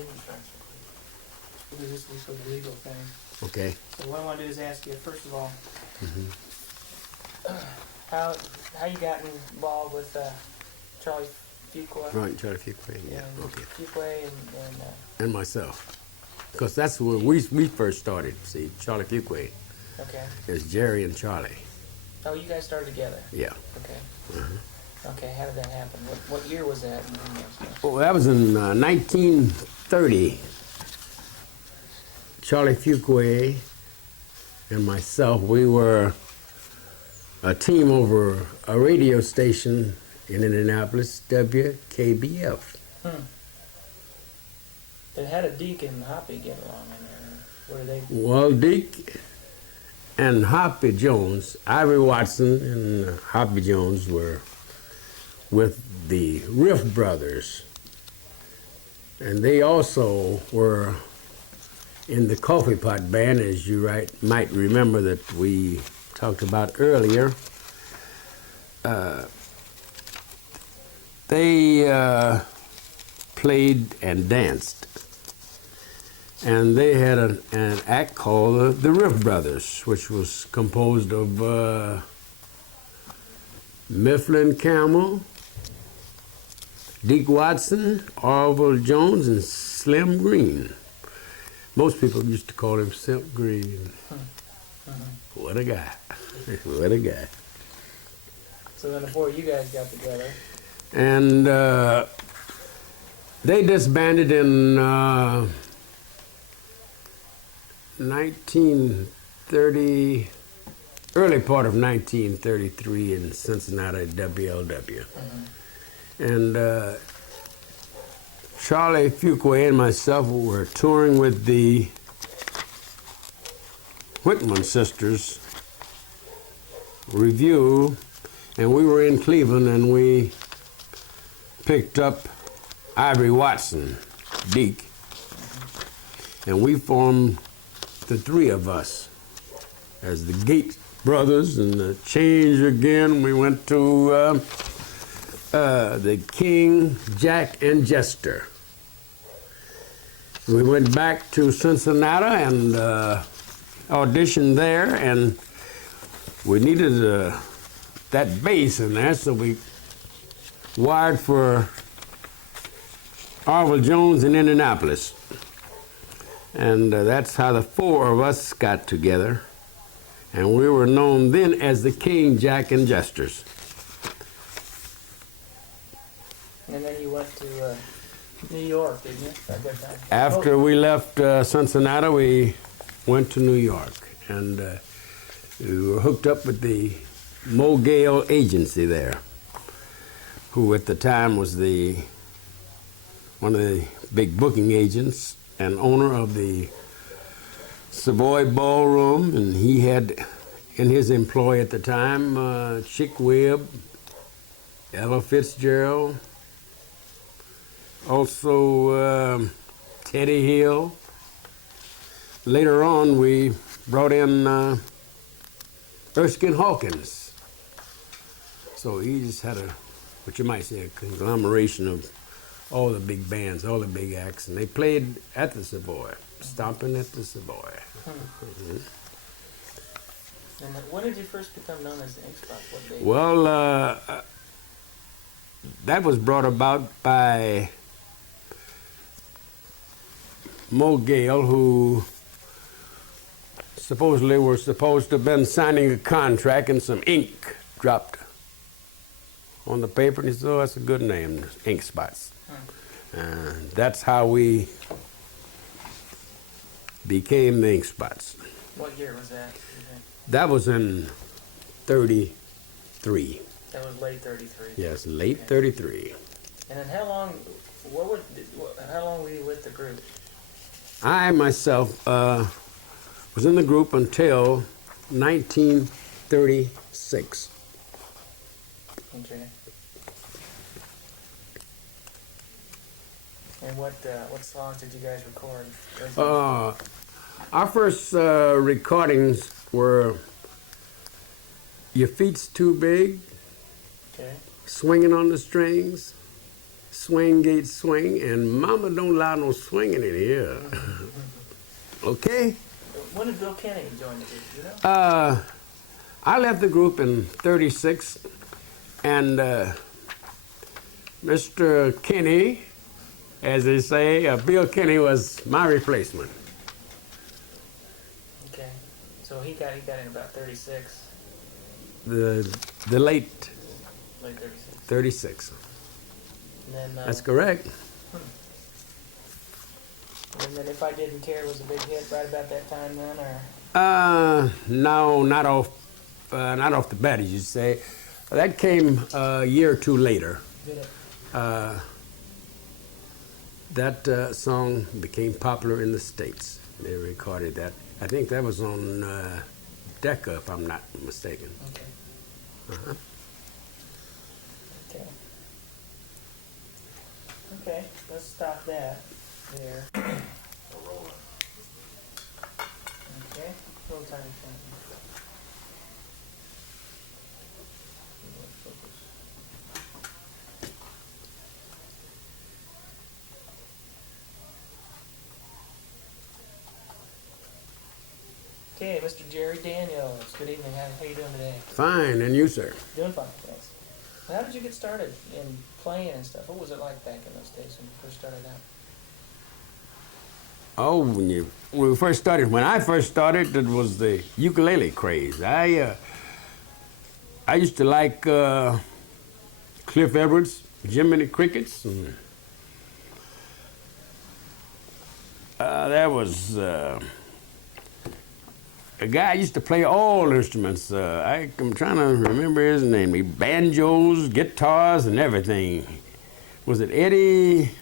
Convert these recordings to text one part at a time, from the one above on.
infrastructure. Because this looks like a legal thing. Okay. So what I want to do is ask you, first of all, how you got involved with Charlie Fuqua? Right, Charlie Fuqua, yeah, And okay. Fuqua And myself. Because that's where we first started, see, Charlie Fuqua. okay. It's Jerry and Charlie. Oh, you guys started together? Yeah. Okay. Okay, how did that happen? What year was that? Well, that was in 1930. Charlie Fuqua and myself, we were a team over a radio station in Indianapolis, WKBF. They had a Deke and Hoppy get along in there. What are they? Well, Deke and Hoppy Jones, Ivory Watson and Hoppy Jones were with the Riff Brothers. And they also were in the Coffee Pot Band, as you might remember that we talked about earlier. They played and danced. And they had an act called the Riff Brothers, which was composed of Mifflin Campbell, Deke Watson, Orville Jones, and Slim Green. Most people used to call him Slim Green. What a guy. What a guy. So then the four of you guys got together. And they disbanded in 1930, early part of 1933 in Cincinnati, WLW. And Charlie Fuqua and myself were touring with the Whitman Sisters Review, and we were in Cleveland, and we picked up Ivory Watson, Deke, and we formed the three of us as the Gate Brothers. And the change again, we went to the King, Jack, and Jester. We went back to Cincinnati and auditioned there, and we needed that bass in there, so we wired for Orville Jones in Indianapolis. And that's how the four of us got together. And we were known then as the King, Jack, and Jesters. And then you went to New York, didn't you? At that time? After we left Cincinnati, we went to New York. And we were hooked up with the Mo Gale agency there, who at the time was one of the big booking agents and owner of the Savoy Ballroom, and he had in his employ at the time Chick Webb, Ella Fitzgerald, also Teddy Hill. Later on, we brought in Erskine Hawkins. So he just had what you might say, a conglomeration of all the big bands, all the big acts, and they played at the Savoy, stomping at the Savoy. And when did you first become known as the Ink Spots? What date? Well, that was brought about by Mo Gale, who supposedly were supposed to have been signing a contract, and some ink dropped on the paper, and he said, "Oh, that's a good name, Ink Spots." That's how we became the Ink Spots. What year was that? That was in 33. That was late 33. Yes, late 33. And then how long were you with the group? I myself was in the group until 1936. Okay. And what songs did you guys record? Our first recordings were Your Feet's Too Big, Okay. Swinging on the Strings, swing gate swing, and Mama don't allow no swinging in here. Okay? When did Bill Kenny join the group, you know? I left the group in '36, and Mr. Kenny, as they say, Bill Kenny was my replacement. Okay. So he got in about 36, The late late 36. 36. And then, That's correct. and then If I Didn't Care was a big hit right about that time then, or? No, not off the bat, as you say. That came a year or two later. Did it? That song became popular in the States. They recorded that. I think that was on Decca, if I'm not mistaken. Okay. Uh-huh. Okay. Okay, let's stop that there. Okay, roll time. Okay, Mr. Jerry Daniels. Good evening. How you doing today? Fine, and you, sir? Doing fine, thanks. How did you get started in playing and stuff? What was it like back in those days when you first started out? Oh, when I first started, it was the ukulele craze. I used to like Cliff Edwards, Jiminy Crickets, and there was a guy used to play all instruments. I'm trying to remember his name. Banjos, guitars, and everything. Was it Eddie?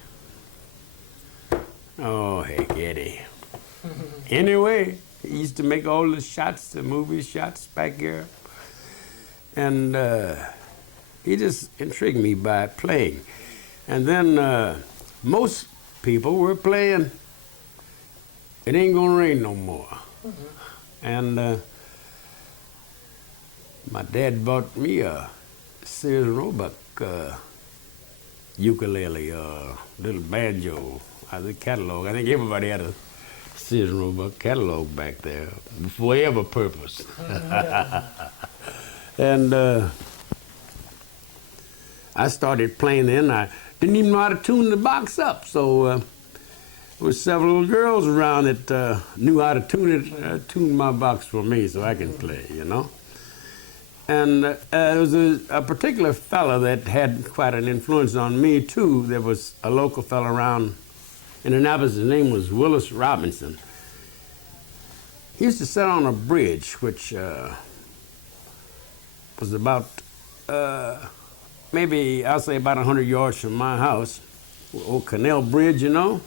Oh, heck, Eddie. Anyway, he used to make all the shots, the movie shots back here. And he just intrigued me by playing. And then most people were playing It Ain't Gonna Rain No More. Mm-hmm. And my dad bought me a Sears Roebuck ukulele, little banjo out of the catalog. I think everybody had a Sears Roebuck catalog back there for whatever purpose. And I started playing then. I didn't even know how to tune the box up, so there was several girls around that knew how to tune my box for me so I can play, you know. And there was a particular fella that had quite an influence on me, too. There was a local fella around in Annapolis. His name was Willis Robinson. He used to sit on a bridge, which was about, maybe, I'll say about 100 yards from my house. Old Canal Bridge, you know.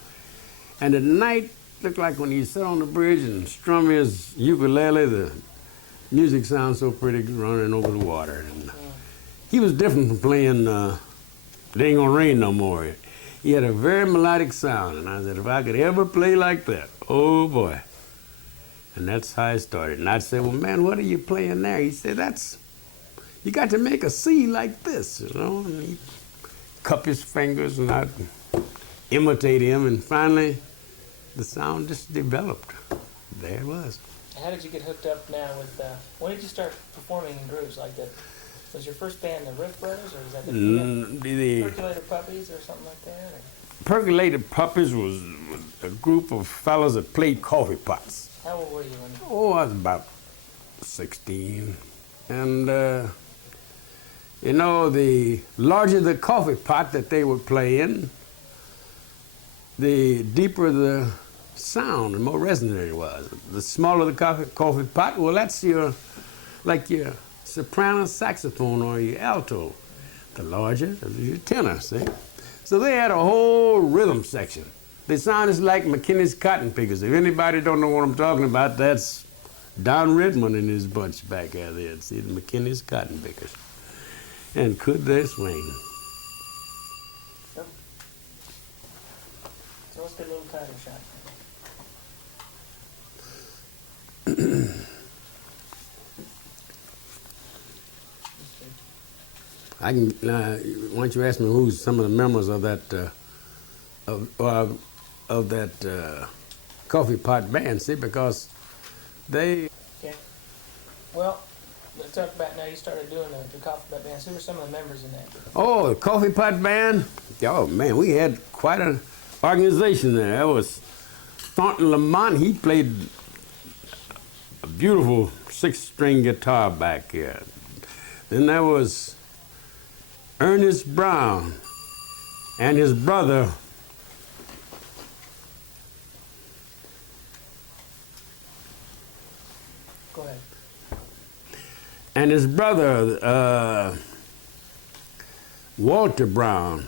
And at night, looked like when he sat on the bridge and strummed his ukulele, the music sounds so pretty running over the water. And he was different from playing It Ain't Gonna Rain No More. He had a very melodic sound, and I said, if I could ever play like that, oh boy. And that's how I started. And I said, well, man, what are you playing there? He said, you got to make a C like this, you know. And he'd cup his fingers, and I'd imitate him, and finally, the sound just developed. There it was. How did you get hooked up now with, when did you start performing in groups like that? Was your first band the Riff Brothers, or was that the Percolator Puppies or something like that? Or? Percolator Puppies was a group of fellows that played coffee pots. How old were you when? Oh, I was about 16. And, you know, the larger the coffee pot that they would play in, the deeper the sound and more resonant it was. The smaller the coffee pot, well, that's like your soprano saxophone or your alto. The larger, your tenor, see? So they had a whole rhythm section. They sounded like McKinney's Cotton Pickers. If anybody don't know what I'm talking about, that's Don Redmond and his bunch back out there. See, the McKinney's Cotton Pickers. And could they swing? So let's get a little tighter shot. I can. Why don't you ask me who's some of the members of that of that coffee pot band? See, because they. Okay. Well, let's talk about now. You started doing the coffee pot bands. Who were some of the members in that? Oh, the coffee pot band. Oh man, we had quite an organization there. There was Thornton Lamont. He played a beautiful 6-string guitar back here. Then there was Ernest Brown and his brother. Go ahead. And his brother, Walter Brown.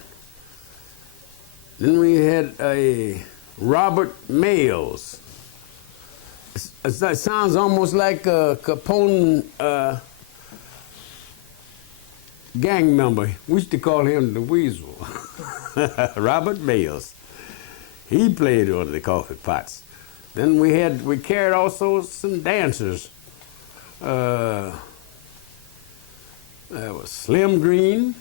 Then we had a Robert Mayles. It sounds almost like a Capone gang member. We used to call him the Weasel. Robert Mayles. He played on the coffee pots. Then we carried also some dancers. There was Slim Green,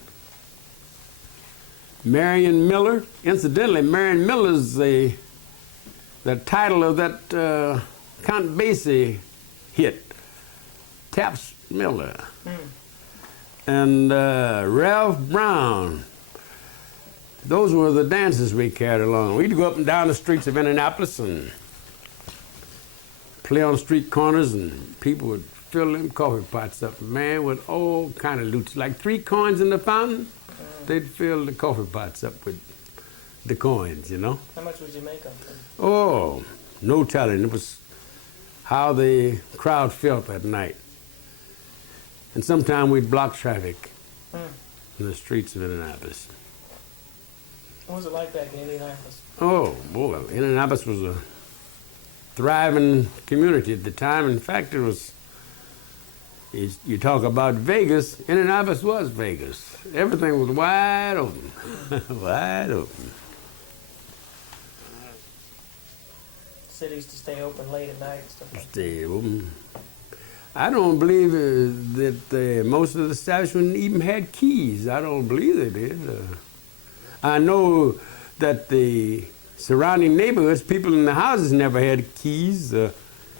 Marion Miller. Incidentally, Marion Miller is the title of that Count Basie hit, Taps Miller. And Ralph Brown. Those were the dancers we carried along. We'd go up and down the streets of Indianapolis and play on street corners, and people would fill them coffee pots up, man, with all kind of loot. Like 3 coins in the fountain, they'd fill the coffee pots up with the coins, you know. How much would you make them? Oh, no telling. It was how the crowd felt that night. And sometimes we'd block traffic in the streets of Indianapolis. What was it like back in Indianapolis? Oh, boy, Indianapolis was a thriving community at the time. In fact, it was, you talk about Vegas, Indianapolis was Vegas. Everything was wide open, wide open. Cities to stay open late at night and stuff like that. Stay open. I don't believe that most of the establishments even had keys. I don't believe they did. I know that the surrounding neighborhoods, people in the houses never had keys. If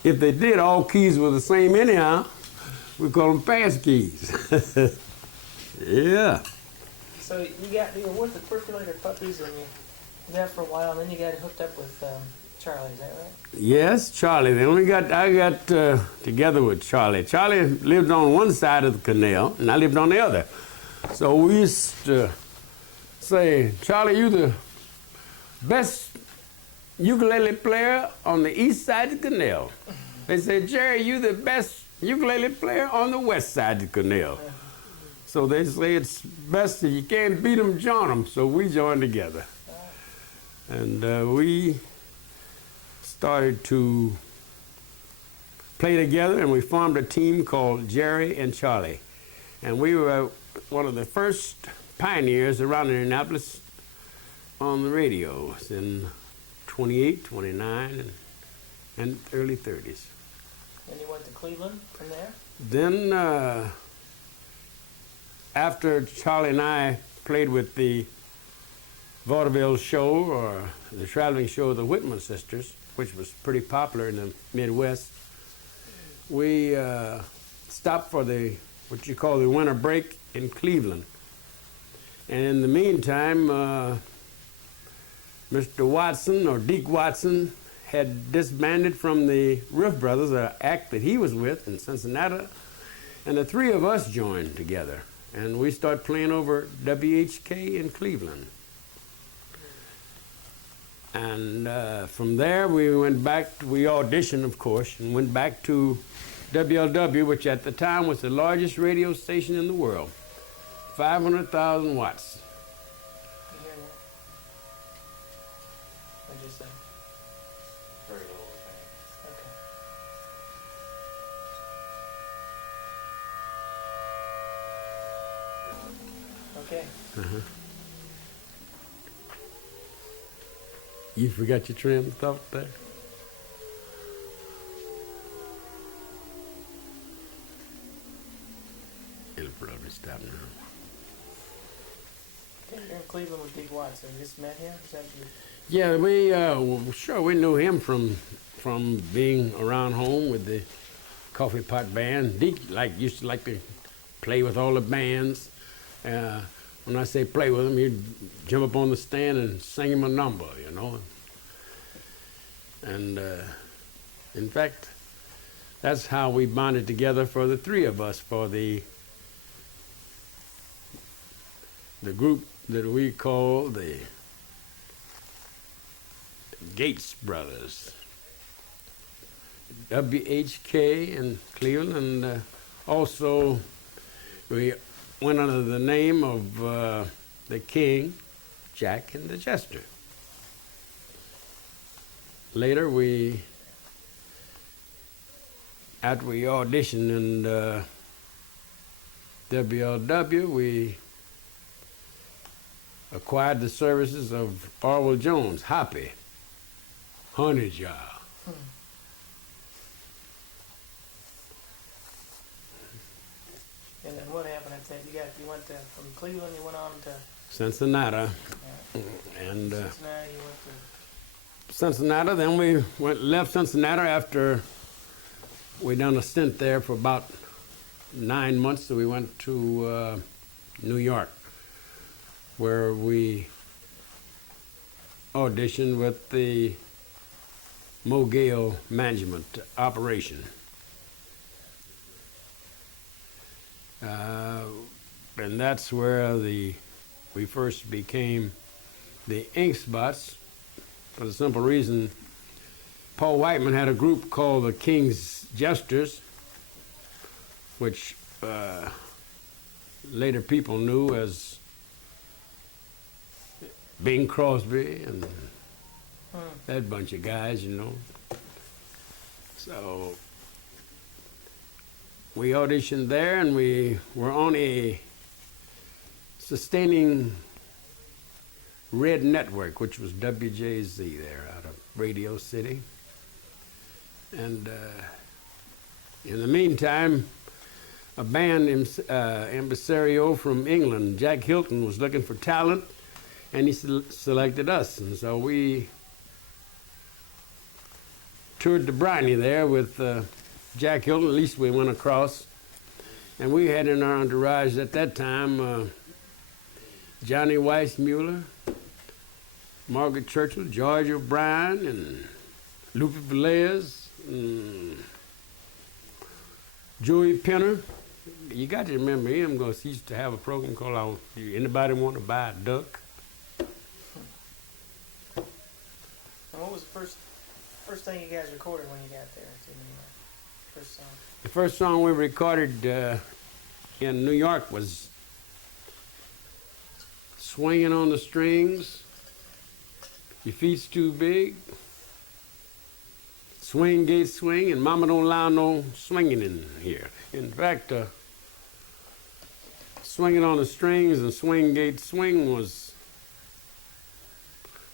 they did, all keys were the same anyhow. We call them pass keys. Yeah. So you were with the percolator puppies and you did that for a while, and then you got hooked up with Charlie, is that right? Yes, Charlie. I got together with Charlie. Charlie lived on one side of the canal, and I lived on the other. So we used to say, Charlie, you the best ukulele player on the east side of the canal. They said, Jerry, you the best ukulele player on the west side of the canal. So they say it's best if you can't beat them, join them. So we joined together. And we started to play together, and we formed a team called Jerry and Charlie. And we were one of the first pioneers around Indianapolis on the radio in 28, 29, and early 30s. And you went to Cleveland from there? Then, after Charlie and I played with the vaudeville show, or the traveling show of the Whitman Sisters, which was pretty popular in the Midwest, we stopped for what you call the winter break in Cleveland. And in the meantime, Mr. Watson, or Deke Watson, had disbanded from the Riff Brothers, an act that he was with in Cincinnati, and the 3 of us joined together. And we started playing over WHK in Cleveland. And from there, we went back, we auditioned, of course, and went back to WLW, which at the time was the largest radio station in the world. 500,000 watts. You hear that? What'd you say? Very little thing. Okay. Uh-huh. You forgot your train of thought there? It'll probably stop now. Yeah, you're in Cleveland with Deke White, so you just met him? Is that you? Yeah, we sure we knew him from being around home with the coffee pot band. Deke used to like to play with all the bands. When I say play with him, he'd jump up on the stand and sing him a number, you know. And in fact, that's how we bonded together for the three of us for the group that we call the Gates Brothers. WHK in Cleveland, and also we went under the name of the King, Jack, and the Jester. Later, after we auditioned in WLW, we acquired the services of Orwell Jones, Hoppy, Honey Jar. And then what happened after that? You went from Cleveland, you went on to Cincinnati. And Cincinnati, you went to... Cincinnati, then we left Cincinnati after we done a stint there for about 9 months, so we went to New York, where we auditioned with the Mo Gale Management Operation. And that's where we first became the Ink Spots, for the simple reason Paul Whiteman had a group called the King's Jesters, which later people knew as Bing Crosby and that bunch of guys, you know. So we auditioned there, and we were on a sustaining Red Network, which was WJZ there out of Radio City. And in the meantime, a band impresario from England, Jack Hilton, was looking for talent, and he selected us. And so we toured the Briny there with Jack Hilton. At least we went across. And we had in our entourage at that time Johnny Weissmuller, Margaret Churchill, George O'Brien, and Lupe Velez, and Joey Penner. You got to remember him because he used to have a program called Anybody Want to Buy a Duck? And what was the first thing you guys recorded when you got there to New York? First song? The first song we recorded in New York was Swinging on the Strings, Your Feet's Too Big, Swing Gate Swing, and Mama Don't Allow No Swinging in Here. In fact, Swinging on the Strings and Swing Gate Swing was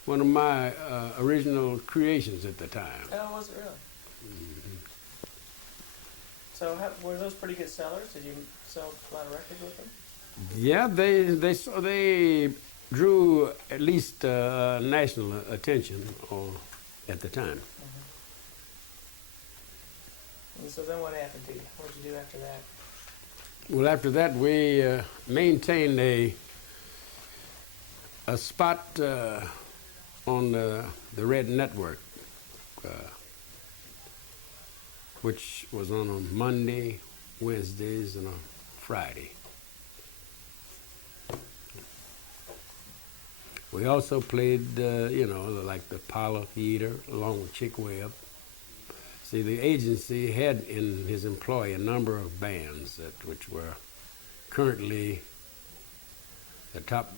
one of my original creations at the time. Oh, was it really? Mm-hmm. So were those pretty good sellers? Did you sell a lot of records with them? Yeah, they drew at least national attention at the time. Mm-hmm. And so then what happened to you? What did you do after that? Well, after that, we maintained a spot on the Red Network, which was on a Monday, Wednesdays, and a Friday. We also played, like the Apollo Theater along with Chick Webb. See, the agency had in his employ a number of bands which were currently the top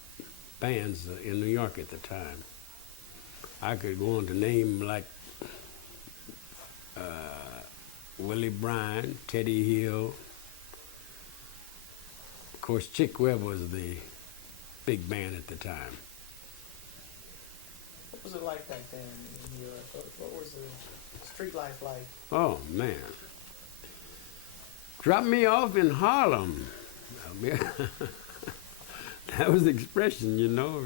bands in New York at the time. I could go on to name like Willie Bryan, Teddy Hill. Of course, Chick Webb was the big band at the time. What was it like back then in New York? What was the street life like? Oh, man. Drop me off in Harlem. That was the expression, you know.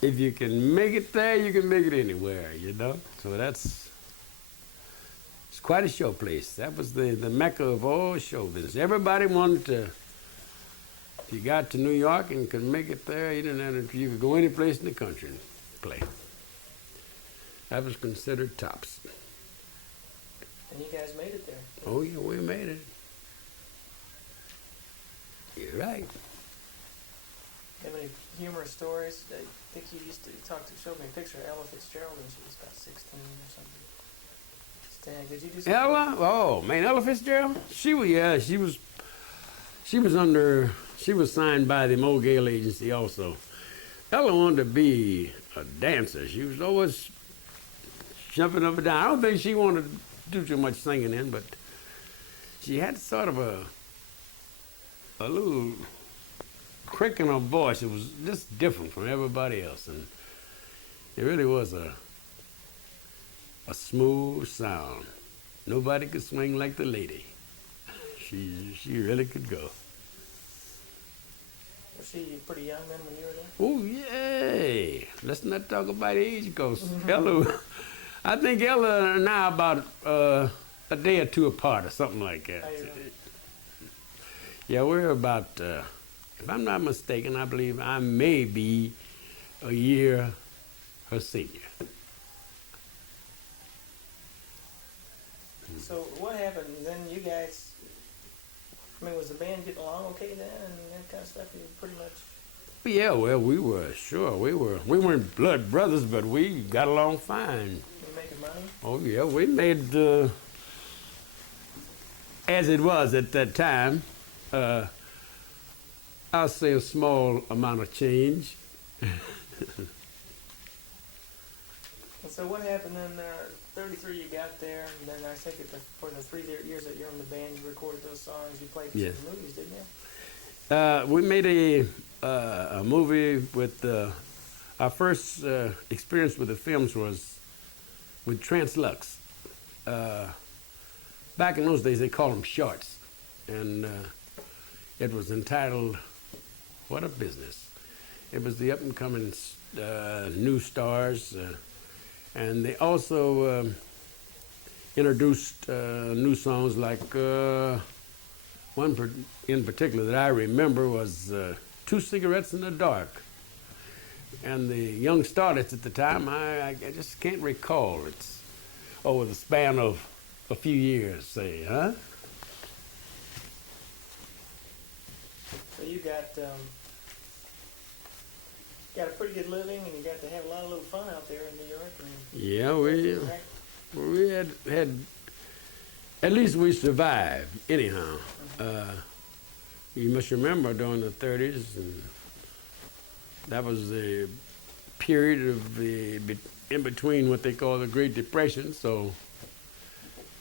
If you can make it there, you can make it anywhere, you know. So it's quite a show place. That was the mecca of all show business. Everybody wanted to. If you got to New York and could make it there, you didn't have to, you could go any place in the country and play. That was considered tops. And you guys made it there. Oh yeah, we made it. You're right. Have any humorous stories? I think you used to show me a picture of Ella Fitzgerald when she was about 16 or something. Stan, did you do something? Ella, oh man, Ella Fitzgerald. She was signed by the Mo Gale Agency also. Ella wanted to be a dancer. She was always jumping up and down. I don't think she wanted to do too much singing then, but she had sort of a little crick in her voice. It was just different from everybody else, and it really was a smooth sound. Nobody could swing like the lady. She really could go. Was she pretty young then when you were there? Oh yay! Let's not talk about age, because Ella, I think Ella and I about a day or two apart or something like that. How you know? Yeah, we're about. If I'm not mistaken, I believe I may be a year her senior. So what happened then? You guys, I mean, was the band getting along okay then, and that kind of stuff? You pretty much. Yeah, well, we weren't blood brothers, but we got along fine. You making money? Oh yeah, we made as it was at that time. I'll say a small amount of change. And so what happened in 33? You got there, and then I think for the 3 years that you're in the band, you recorded those songs. You played Yes. some movies, didn't you? We made a movie with our first experience with the films was with Translux. Back in those days, they called them shorts, and it was entitled "What a Business." It was the up and coming new stars, and they also introduced new songs like. One in particular that I remember was Two Cigarettes in the Dark. And the young starlets at the time, I just can't recall. It's over the span of a few years, say, huh? So you got a pretty good living, and you got to have a lot of little fun out there in New York. And Yeah, we had at least we survived anyhow. You must remember during the 30s, and that was the period of in between what they call the Great Depression. So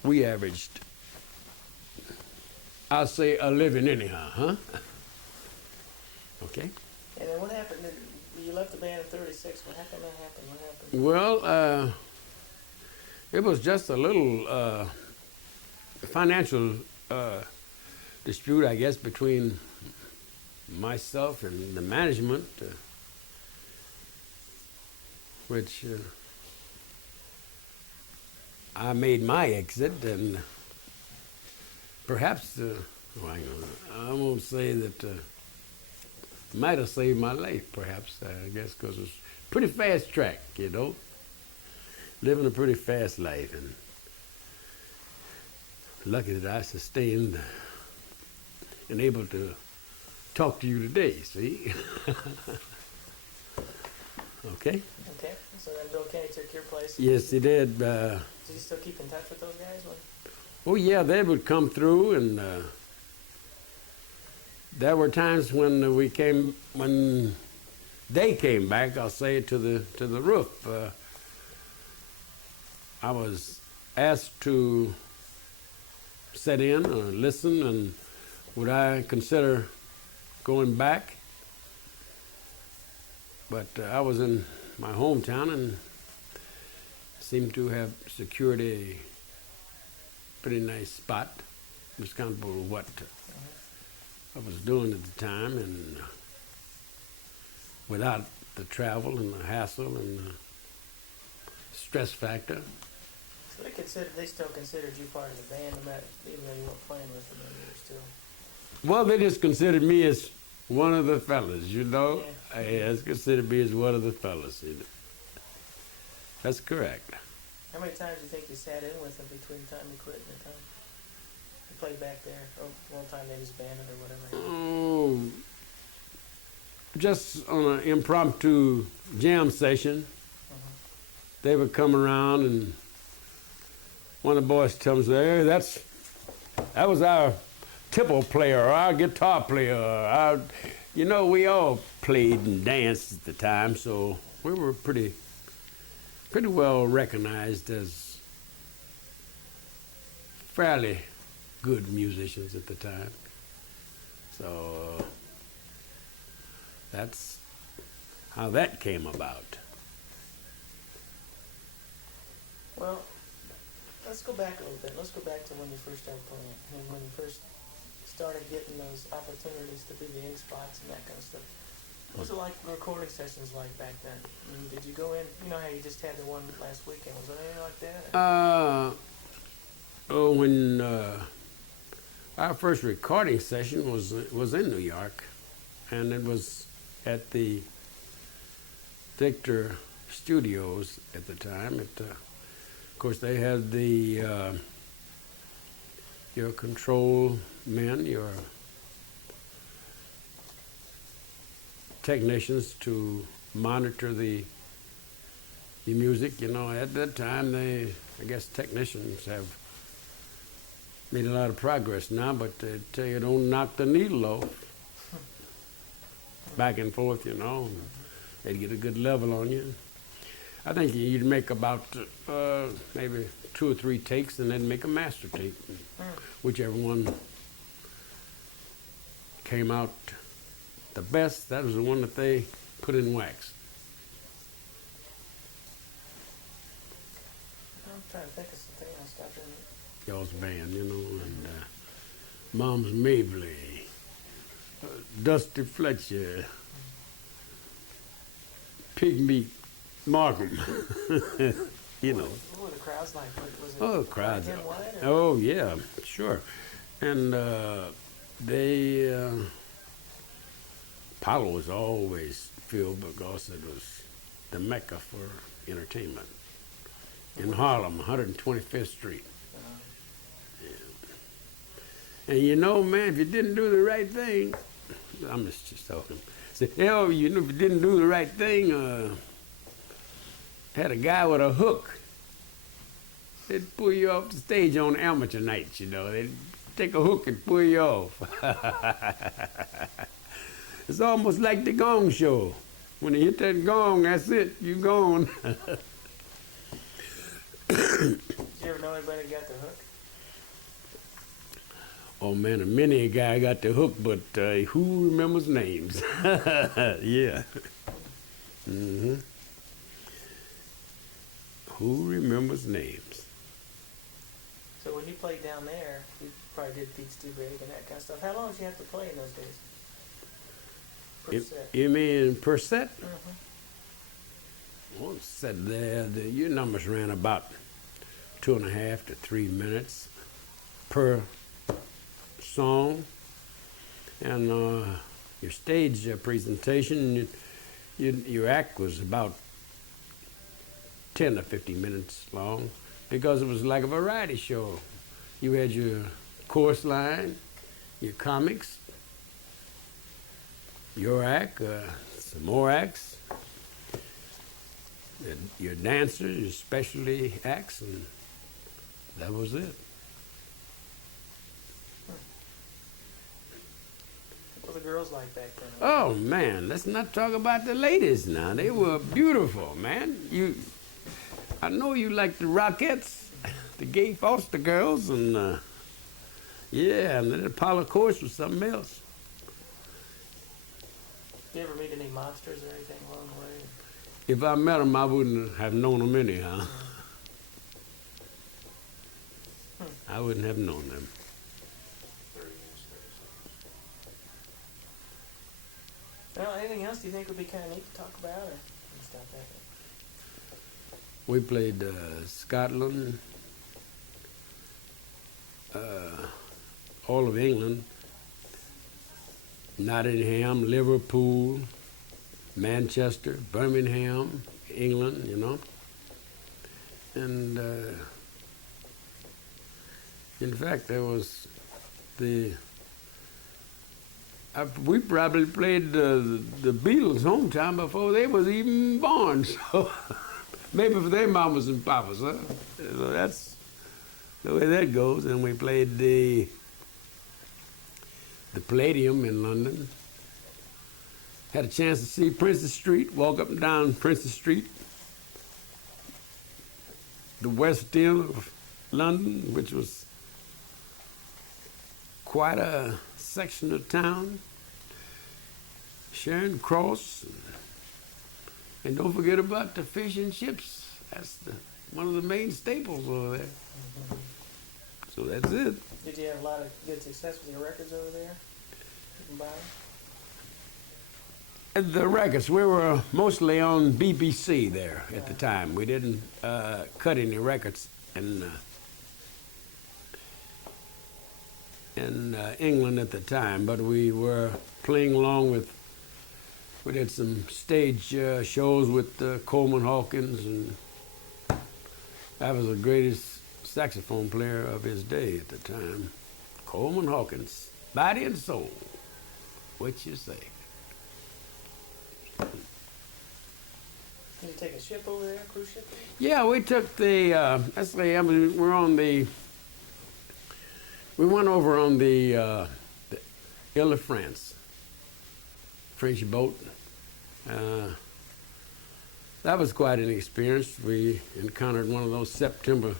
we averaged, I'll say, a living anyhow, huh? Okay. And then what happened? You left the band in 36. What happened? What happened? Well, it was just a little financial dispute, I guess, between myself and the management, which I made my exit, and perhaps, I won't say that might have saved my life, perhaps, I guess, because it was a pretty fast track, you know, living a pretty fast life, and lucky that I sustained and able to talk to you today, see? Okay? Okay. So then Bill Kenny took your place. Yes, he did. Did you still keep in touch with those guys? Oh, yeah, they would come through, and there were times when they came back, I'll say, to the roof. I was asked to sit in or listen, and would I consider going back? But I was in my hometown and seemed to have secured a pretty nice spot. It was kind of what, I was doing at the time, and without the travel and the hassle and the stress factor. So they still considered you part of the band, no matter, even though you weren't playing with them, you were still. Well, they just considered me as one of the fellas, you know? Yeah. They just considered me as one of the fellas. That's correct. How many times do you think you sat in with them between the time you quit and the time you played back there? Or one time they disbanded or whatever? Oh, just on an impromptu jam session, they would come around, and one of the boys tells me, "Hey, that was our tipple player, or our guitar player." You know, we all played and danced at the time, so we were pretty well recognized as fairly good musicians at the time. So that's how that came about. Well, let's go back a little bit. Let's go back to when you first started playing, and when you first started getting those opportunities to be the in spots and that kind of stuff. What was it like recording sessions like back then? I mean, did you go in, you know how you just had the one last weekend, was it anything like that? When our first recording session was in New York, and it was at the Victor Studios at the time. Of course, they had your control men, your technicians to monitor the music. You know, at that time, I guess technicians have made a lot of progress now, but they tell you don't knock the needle off. Back and forth, you know, and they'd get a good level on you. I think you'd make about maybe 2 or 3 takes, and then make a master tape, whichever one came out the best. That was the one that they put in wax. I'm trying to think of something else. Y'all's band, you know, and Moms Mabley, Dusty Fletcher, Pygmy Markham, you know. What were the crowds like? Was it Oh, crowds. black and white, or? Oh, yeah, sure. And Apollo was always filled because it was the mecca for entertainment in Harlem, 125th Street. And you know, man, if you didn't do the right thing, I'm just talking. Say, hell, you know, if you didn't do the right thing, had a guy with a hook. They'd pull you off the stage on amateur nights, you know. They'd take a hook and pull you off. It's almost like the Gong Show. When you hit that gong, that's it, you gone. Did you ever know anybody that got the hook? Oh man, many a guy got the hook, but who remembers names? Yeah. Mm-hmm. Who remembers names? So when you played down there, you probably did Pete's Too Big and that kind of stuff. How long did you have to play in those days? Per set. You mean per set? Mm-hmm. One set there, your numbers ran about 2.5 to 3 minutes per song, and your stage presentation, your act was about 10 to 15 minutes long, because it was like a variety show. You had your chorus line, your comics, your act, some more acts, your dancers, your specialty acts, and that was it. What were the girls like back then? Oh man, let's not talk about the ladies now. They were beautiful, man. I know you like the Rockettes, the Gay Foster girls, and yeah, and then Apollo Course was something else. Did you ever meet any monsters or anything along the way? If I met them, I wouldn't have known them anyhow. I wouldn't have known them. 30 years, 30 something. Well, anything else do you think would be kind of neat to talk about, or stop that? We played Scotland, all of England, Nottingham, Liverpool, Manchester, Birmingham, England, you know. And in fact, there was we probably played the Beatles' hometown before they was even born. So maybe for their mamas and papas, huh? So that's the way that goes. And we played the Palladium in London. Had a chance to see Princess Street, walk up and down Princess Street, the West End of London, which was quite a section of town. Charing Cross, and don't forget about the fish and chips. That's one of the main staples over there. So that's it. Did you have a lot of good success with your records over there? You can buy them? The records, we were mostly on BBC there at the time. We didn't cut any records in England at the time, but we were playing along with, we did some stage shows with Coleman Hawkins, and that was the greatest saxophone player of his day at the time. Coleman Hawkins, body and soul. What you say? Did you take a ship over there, cruise ship? Yeah, we took the, we went over on the Ile de France, French boat. That was quite an experience. We encountered one of those September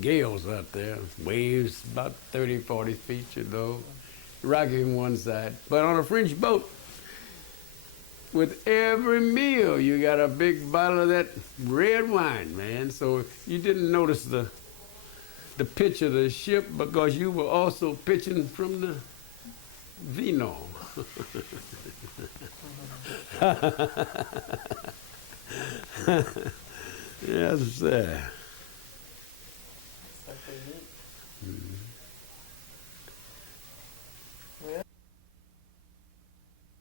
gales out there, waves about 30, 40 feet, you know, rocking one side. But on a French boat, with every meal, you got a big bottle of that red wine, man. So you didn't notice the pitch of the ship because you were also pitching from the vino. Yes, sir. That's pretty neat. Mm-hmm.